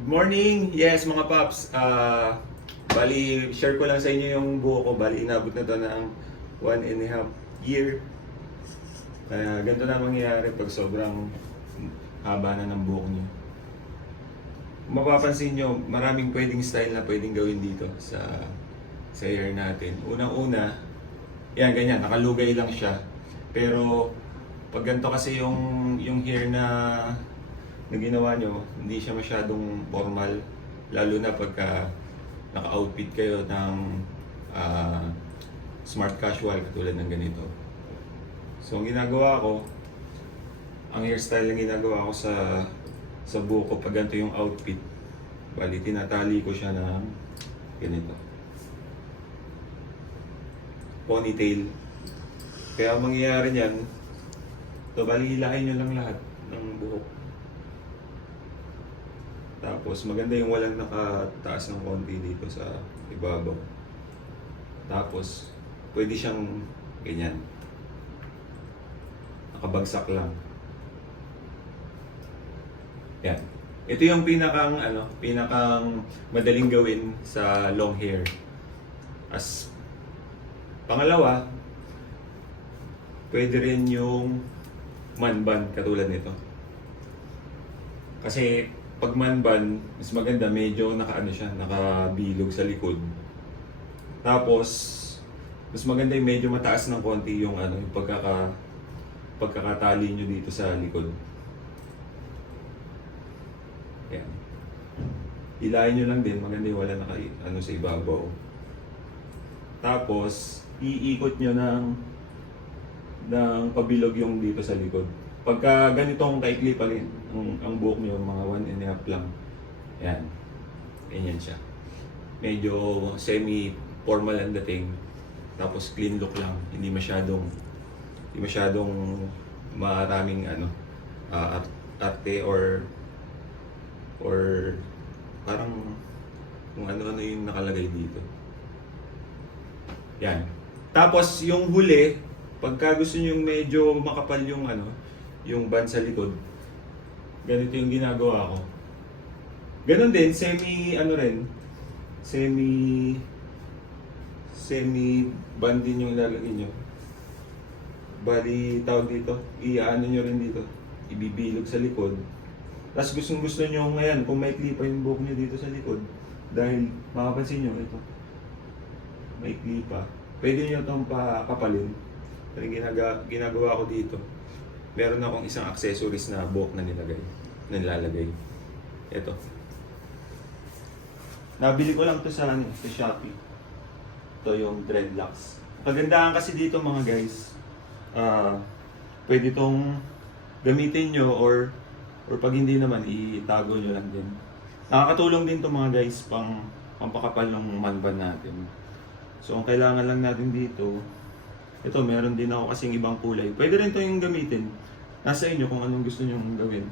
Good morning! Yes, mga paps. Bali, share ko lang sa inyo yung buho ko. Bali, inabot na to ng 1.5 year. Kaya ganito na mangyayari pag sobrang haba na ng buhok nyo. Kung mapapansin nyo, maraming pwedeng style na pwedeng gawin dito sa hair natin. Unang-una, yan, ganyan, nakalugay lang siya. Pero, pag ganito kasi yung hair na ginawa nyo, hindi siya masyadong formal, lalo na pagka naka-outfit kayo ng smart casual katulad ng ganito. So ang ginagawa ko, ang hairstyle na ginagawa ko sa buhok ko pag ganito yung outfit, bali tinatali ko siya ng ganito, ponytail. Kaya ang mangyayari niyan, to bali hilahin nyo lang lahat ng buhok. Tapos maganda yung walang nakataas ng konti dito sa ibabaw. Tapos pwede siyang ganyan, nakabagsak lang. Yan. Ito yung pinakang madaling gawin sa long hair. As pangalawa, pwede rin yung man bun katulad nito. Kasi pag man bun, mas maganda medyo nakabilog sa likod. Tapos mas maganda yung medyo mataas ng konti yung yung pagkakatali nyo dito sa likod. Yan. Hilahin nyo lang din, maganda yung wala sa ibabaw. Tapos iikot nyo ng pabilog yung dito sa likod. Pagka ganitong kaikli pa rin ang buhok nyo, mga 1.5 lang. Yan. Ganyan siya. Medyo semi-formal ang dating. Tapos clean look lang. Hindi masyadong maraming arte or parang kung ano-ano yung nakalagay dito. Yan. Tapos yung huli, pagka gusto nyo yung medyo makapal yung band sa likod, ganito yung ginagawa ko. Ganon din, semi band din yung ilalagay nyo. Bali, tawag dito, iaano nyo rin dito, ibibilog sa likod. Tapos gusto nyo ngayon, kung may klipa yung buhok nyo dito sa likod, dahil makapansin nyo, ito, may klipa, pwede nyo itong pakapalin. Pero ginagawa ko dito, meron akong isang accessories na buhok na nilalagay. Ito. Nabili ko lang to sa Shopee. Ito yung dreadlocks. Kagandahan kasi dito mga guys, pwede itong gamitin nyo or pag hindi naman, itago nyo lang din. Nakakatulong din to mga guys, pampakapal ng manban natin. So ang kailangan lang natin dito, ito, meron din ako kasing ibang kulay. Pwede rin ito yung gamitin. Nasa inyo kung anong gusto nyo gawin.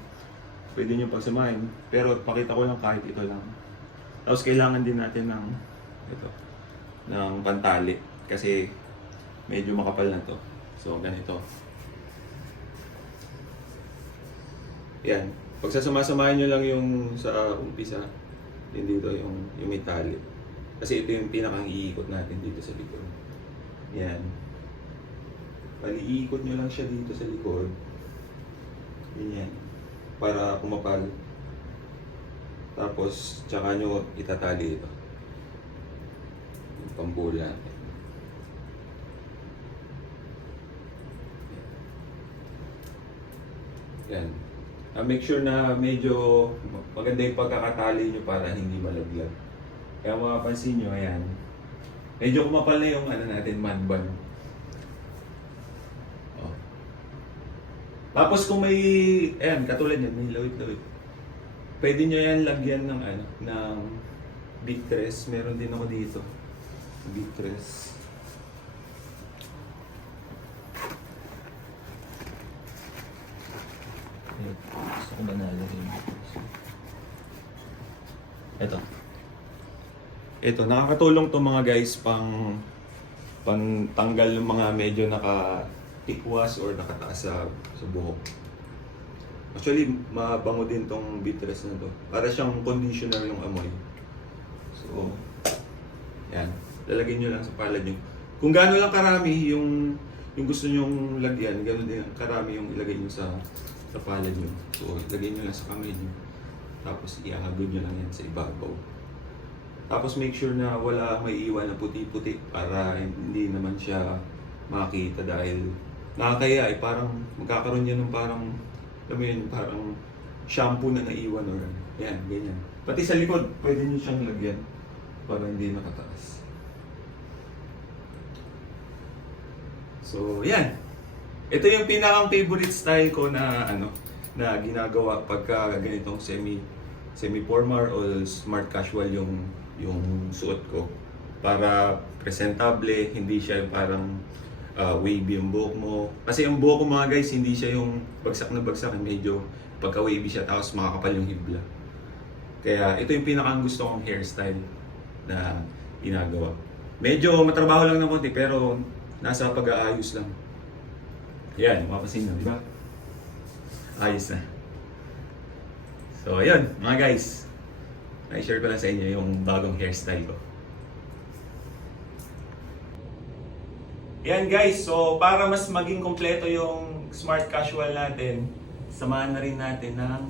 Pwede nyo pagsamahin. Pero pakita ko lang kahit ito lang. Tapos kailangan din natin ng pantali. Kasi medyo makapal na to. So ganito. Yan. Pagsasama-samahin nyo lang yung sa umpisa. Yung dito yung may tali. Kasi ito yung pinakang iikot natin dito sa likod. Yan. Bali, iikot nyo lang siya dito sa likod. Ganyan. Para kumapal. Tapos, tsaka nyo itatali ito. Yung pambula. Yan. Make sure na medyo maganda yung pagkakatali nyo para hindi malaglag. Kaya mapapansin nyo, ayan. Medyo kumapal na yung natin, man bun. Tapos kung may, ayan, katulad yan, may lawit-lawit. Pwede nyo yan lagyan ng bitres. Meron din ako dito. Bitres. Gusto ko ba nalagay yung bitres? Ito, nakakatulong to mga guys pang tanggal ng mga medyo nakatikwas or nakataas sa buhok. Actually, mabango din tong bitters na to. Para siyang conditioner yung amoy. So, yan. Lalagyan nyo lang sa palad nyo. Kung gaano lang karami yung gusto nyong lagyan, gano'n din karami yung ilagay nyo sa palad nyo. So, ilagay nyo lang sa kamay nyo. Tapos, iahagod nyo lang yan sa ibabaw. Tapos, make sure na wala may iwan na puti-puti para hindi naman siya makita dahil nakakaya parang magkakaroon yan ng parang alam mo yun, parang shampoo na naiwan or yan, ganyan. Pati sa likod, pwede nyo siyang lagyan para hindi nakataas. So, yan. Ito yung pinakang favorite style ko na na ginagawa pagka ganitong semi-formal o smart casual yung suot ko. Para presentable, hindi siya parang wavy yung buhok mo. Kasi yung buhok ko mga guys, hindi siya yung bagsak na bagsak, medyo pagka-wavy siya tapos makakapal yung hibla. Kaya ito yung pinakang gusto kong hairstyle na ginagawa. Medyo matrabaho lang ng konti pero nasa pag-aayos lang. Yan, mapapansin nyo, di ba? Ayos na. So, ayun, mga guys. I-share ko lang sa inyo yung bagong hairstyle ko. Yan guys, so para mas maging kompleto yung smart casual natin, samahan na rin natin ng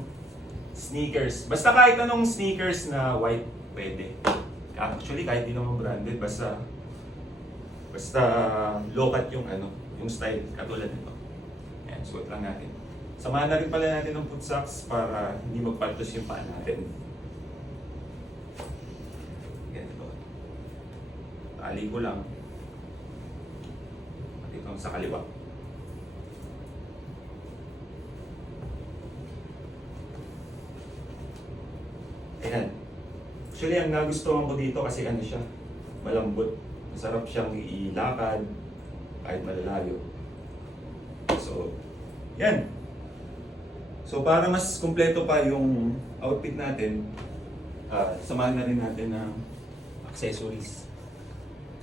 sneakers. Basta kahit anong sneakers na white, pwede. Actually, kahit di naman branded, basta low-cut yung yung style, katulad nito. Yan, suot lang natin. Samahan na rin pala natin ng foot socks para hindi magpaltos yung paa natin. Ganito. Tali ko lang. At ito sa kaliwa. Ayan. Actually, ang nagustuhan ko dito kasi siya, malambot. Masarap siyang ilakad kahit malalayo. So, yan. So, para mas kumpleto pa yung outfit natin, samahan na rin natin ng accessories.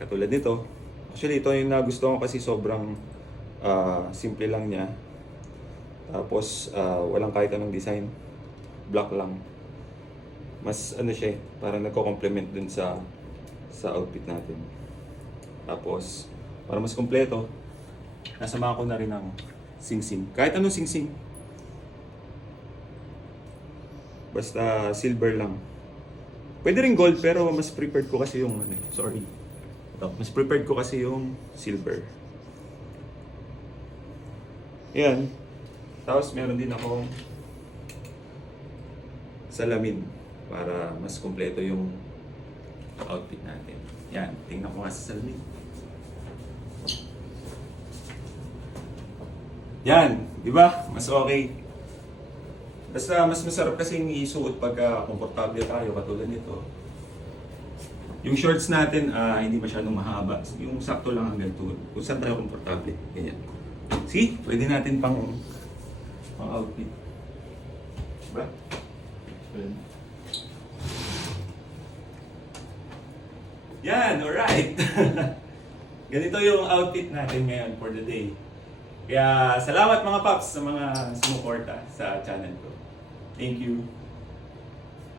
Katulad nito. Actually, ito yung nagustuhan ko kasi sobrang simple lang niya. Tapos, walang kahit anong design. Black lang. Mas siya parang nagko-complement dun sa outfit natin. Tapos, para mas kumpleto, nasama ko na rin ng sing-sing. Kahit anong sing-sing. Basta silver lang. Pwede rin gold pero mas preferred ko kasi yung sorry. Mas preferred ko kasi yung silver. Yan. Tapos meron din akong salamin para mas kumpleto yung outfit natin. Yan, tingnan ko nga sa salamin. Yan, di ba? Mas okay. Basta mas masarap kasing isuot pagka komportable tayo katulad nito. Yung shorts natin hindi masyadong mahaba. Yung sakto lang hanggang tuhod. Kung saan tayo komportable. Ganyan. See? Pwede natin pang outfit. Diba? Yan, alright. Ganito yung outfit natin ngayon for the day. Kaya salamat mga paps sa mga sumuporta sa channel ko. Thank you.